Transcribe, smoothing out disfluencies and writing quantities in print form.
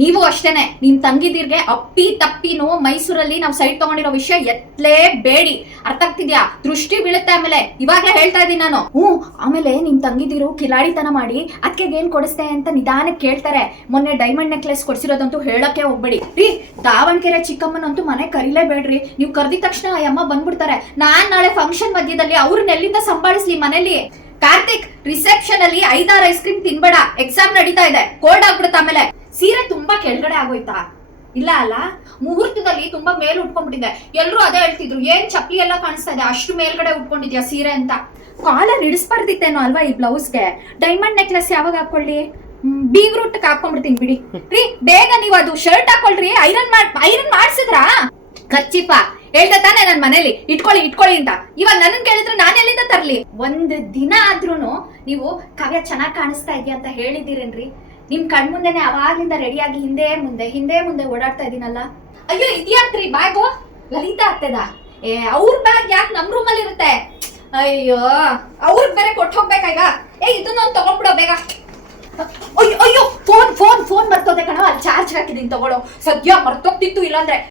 ನೀವು ಅಷ್ಟೇನೆ ನಿಮ್ ತಂಗಿದಿರ್ಗೆ ಅಪ್ಪಿ ತಪ್ಪಿನೂ ಮೈಸೂರಲ್ಲಿ ನಾವು ಸೈಟ್ ತಗೊಂಡಿರೋ ವಿಷಯ ಎತ್ಲೇ ಬೇಡಿ. ಅರ್ಥ ಆಗ್ತಿದ್ಯಾ? ದೃಷ್ಟಿ ಬೀಳುತ್ತೆ ಆಮೇಲೆ. ಇವಾಗ್ಲೇ ಹೇಳ್ತಾ ಇದೀನಿ ನಾನು. ಆಮೇಲೆ ನಿಮ್ ತಂಗಿದಿರು ಕಿಲಾಡಿತನ ಮಾಡಿ ಅಕ್ಕೆಗೆ ಏನ್ ಕೊಡಿಸ್ತೆ ಅಂತ ನಿಧಾನಕ್ಕೆ ಕೇಳ್ತಾರೆ. ಮೊನ್ನೆ ಡೈಮಂಡ್ ನೆಕ್ಲೆಸ್ ಕೊಡ್ಸಿರೋದಂತೂ ಹೇಳಕ್ಕೆ ಹೋಗ್ಬೇಡಿ ರೀ. ದಾವಣಗೆರೆ ಚಿಕ್ಕಮ್ಮನಂತೂ ಮನೆ ಕರಿಲೇಬೇಡ್ರಿ. ನೀವು ಕರ್ದಿದ ತಕ್ಷಣ ಆ ಅಮ್ಮ ಬಂದ್ಬಿಡ್ತಾರೆ. ನಾನ್ ನಾಳೆ ಫಂಕ್ಷನ್ ಮಧ್ಯದಲ್ಲಿ ಅವ್ರನ್ನ ಎಲ್ಲಿಂದ ಸಂಭಾಳಿಸ್ಲಿ ಮನೇಲಿ? ಕಾರ್ತಿಕ್, ರಿಸೆಪ್ಷನ್ ಅಲ್ಲಿ 5-6 ಐಸ್ ಕ್ರೀಮ್ ತಿನ್ಬೇಡ, ಎಕ್ಸಾಮ್ ನಡೀತಾ ಇದೆ, ಕೋಲ್ಡ್ ಆಗ್ಬಿಡುತ್ತೆ ಆಮೇಲೆ. ಸೀರೆ ತುಂಬಾ ಕೆಳಗಡೆ ಆಗೋಯ್ತಾ? ಇಲ್ಲ ಅಲ್ಲ, ಮುಹೂರ್ತದಲ್ಲಿ ತುಂಬಾ ಮೇಲ್ ಉಟ್ಕೊಂಡ್ಬಿಟ್ಟಿದೆ. ಎಲ್ರು ಅದೇ ಹೇಳ್ತಿದ್ರು, ಏನ್ ಚಪ್ಲಿ ಎಲ್ಲ ಕಾಣಿಸ್ತಾ ಇದೆ, ಅಷ್ಟು ಮೇಲ್ಗಡೆ ಉಟ್ಕೊಂಡಿದ್ಯಾ ಸೀರೆ ಅಂತ. ಕಾಲರ್ ಇಡಿಸ್ಬಾರ್ದಿತ್ತೇನೋ ಅಲ್ವಾ ಈ ಬ್ಲೌಸ್ಗೆ? ಡೈಮಂಡ್ ನೆಕ್ಲೆಸ್ ಯಾವಾಗ ಹಾಕೊಳ್ಳಿ? ಬೀಗ್ ರೂಟ್ ಹಾಕೊಂಡ್ಬಿಡ್ತೀನಿ ಬಿಡಿ. ರೀ ಬೇಗ ನೀವು ಅದು ಶರ್ಟ್ ಹಾಕೊಳ್ರಿ. ಐರನ್ ಮಾಡ್ಸಿದ್ರಾ? ಖರ್ಚಿಪ ಹೇಳ್ದೆ ತಾನೆ ನನ್ ಮನೇಲಿ ಇಟ್ಕೊಳ್ಳಿ ಅಂತ. ಇವಾಗ ನನ್ನನ್ ಕೇಳಿದ್ರೆ ನಾನು ಎಲ್ಲಿಂದ ತರ್ಲಿ? ಒಂದ್ ದಿನ ಆದ್ರೂನು ನೀವು ಕಾವ್ಯ ಚೆನ್ನಾಗ್ ಕಾಣಿಸ್ತಾ ಇದೆಯಾ ಅಂತ ಹೇಳಿದ್ದೀರೇನ್ರಿ? ನಿಮ್ ಕಣ್ಮುಂದೆನೆ ಅವಾಗ್ಲಿಂದ ರೆಡಿಯಾಗಿ ಹಿಂದೆ ಮುಂದೆ ಓಡಾಡ್ತಾ ಇದೀನಲ್ಲ. ಅಯ್ಯೋ ಇದ್ಯಾಕ್ರಿ ಬ್ಯಾಗು? ಲಲಿತಾ ಆಗ್ತದ? ಅವ್ರ ಬ್ಯಾಗ್ ಯಾಕೆ ನಮ್ ರೂಮಲ್ಲಿ ಇರುತ್ತೆ? ಅಯ್ಯೋ ಅವ್ರಿಗೆ ಬೇರೆ ಕೊಟ್ಟು ಹೋಗ್ಬೇಕಾ ಈಗ? ಇದನ್ನೊಂದು ತಗೊಂಡ್ಬಿಡೋ ಬೇಗ. ಅಯ್ಯೋ ಫೋನ್ ಬರ್ತೋದೆ ಕಣ, ಅಲ್ಲಿ ಚಾರ್ಜ್ ಹಾಕಿದೀನಿ ತಗೊಳ್ಳೋ. ಸದ್ಯ ಮರ್ತೋಗ್ತಿತ್ತು, ಇಲ್ಲಾಂದ್ರೆ